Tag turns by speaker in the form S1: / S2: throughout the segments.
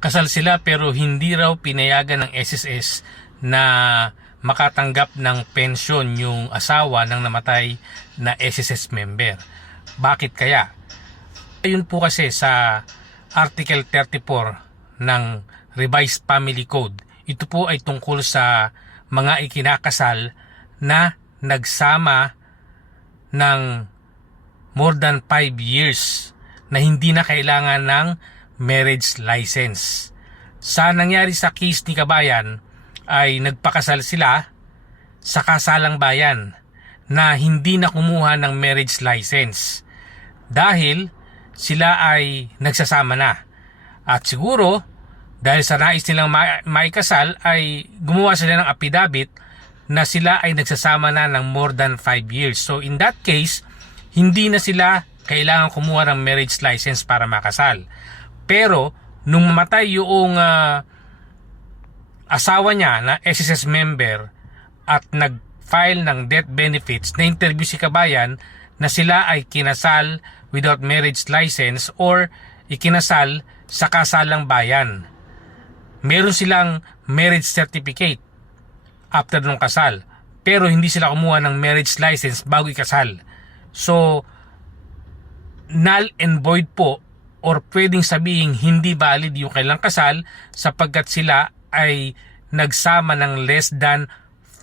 S1: kasal sila pero hindi raw pinayagan ng SSS na makatanggap ng pensyon yung asawa ng namatay na SSS member. Bakit kaya? Ayun po kasi sa Article 34 ng Revised Family Code. Ito po ay tungkol sa mga ikinakasal na nagsama ng more than 5 years na hindi na kailangan ng marriage license. Sa nangyari sa case ni Kabayan ay nagpakasal sila sa kasalang bayan na hindi na kumuha ng marriage license dahil sila ay nagsasama na. At siguro dahil sa nais nilang ma- maikasal ay gumawa sila ng affidavit na sila ay nagsasama na ng more than 5 years. So in that case, hindi na sila kailangan kumuha ng marriage license para makasal. Pero nung mamatay yung ah, asawa niya na SSS member at nag-file ng death benefits na interview si Kabayan na sila ay kinasal without marriage license or ikinasal sa kasalang bayan. Meron silang marriage certificate after nung kasal pero hindi sila kumuha ng marriage license bago ikasal. So, null and void po or pwedeng sabihin hindi valid yung kailang kasal sapagkat sila ay nagsama ng less than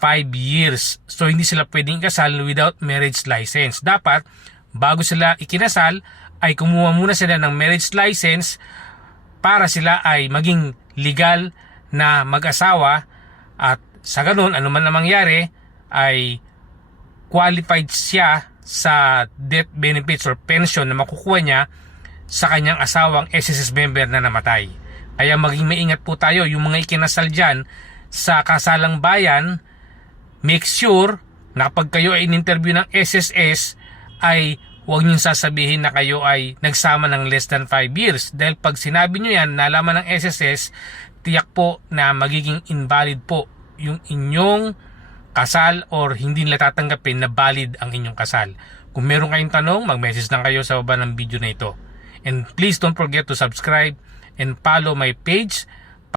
S1: 5 years. So hindi sila pwedeng kasal without marriage license. Dapat bago sila ikinasal ay kumuha muna sila ng marriage license para sila ay maging legal na mag-asawa at sa ganun ano man na mangyari ay qualified siya sa death benefits or pension na makukuha niya sa kanyang asawang SSS member na namatay. Kaya maging maingat po tayo yung mga ikinasal dyan sa kasalang bayan, make sure na kapag kayo ay in-interview ng SSS ay huwag niyong sasabihin na kayo ay nagsama ng less than 5 years. Dahil pag sinabi niyo yan, nalaman ng SSS, tiyak po na magiging invalid po yung inyong kasal or hindi nila tatanggapin na valid ang inyong kasal. Kung meron kayong tanong, mag-message lang kayo sa baba ng video na ito. And please don't forget to subscribe and follow my page